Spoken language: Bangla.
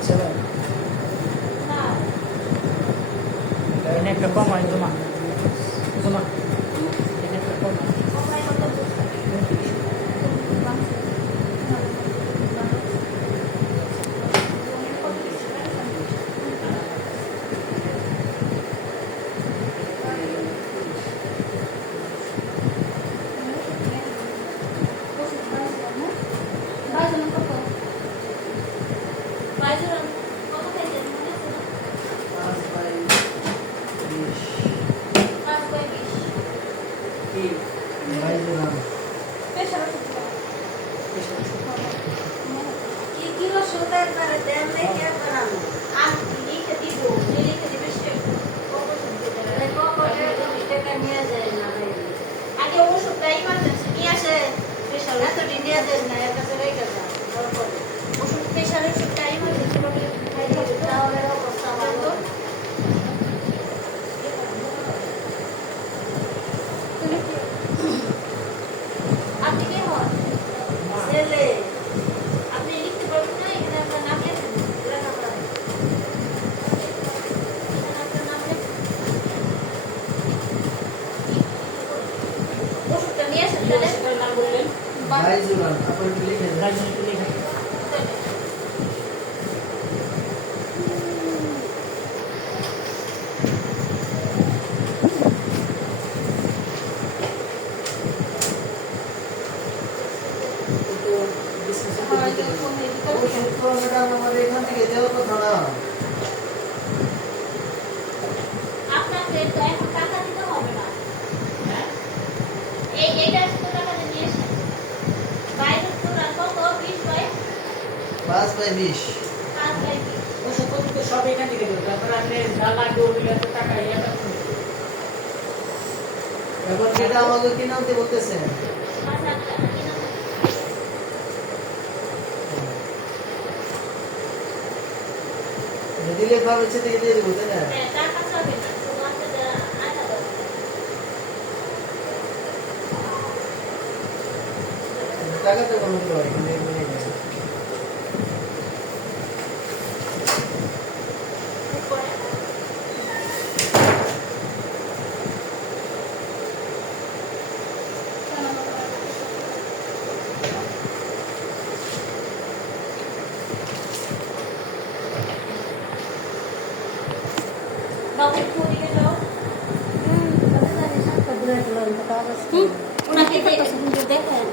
7 এটা একটা কম হয় জমা জমা এটা একটা কম আমাদের এখান থেকে দেওয়ার কথা না। আপনাকে তো এখন টাকা দিতে হবে না। এইটা তো টাকা দিয়ে নিয়েছেন। বাইরে তো কত 20 বাই 5 বাই 20 5 বাই 20 ওষুধ তো সব এখান থেকে দেবো তারপরে আপনি যা লাগবে ওগুলো তো টাকা এটা এখন যেটা আমাকে কিনে আনতে বলতেছেন 5,000 টাকা কিনা দিলে ভালো হচ্ছে দিয়ে দেবো তাই না? টাকা চাবে না শুধু আমাদের আটা দাও টাকাটা কোনো হয় কিন্তু এমনি না। বাবু পুরিয়ে দাও হুম, কথা জানি সাতটা দূরে গেল, কথা অবস্থা। ওনাকে দেখায়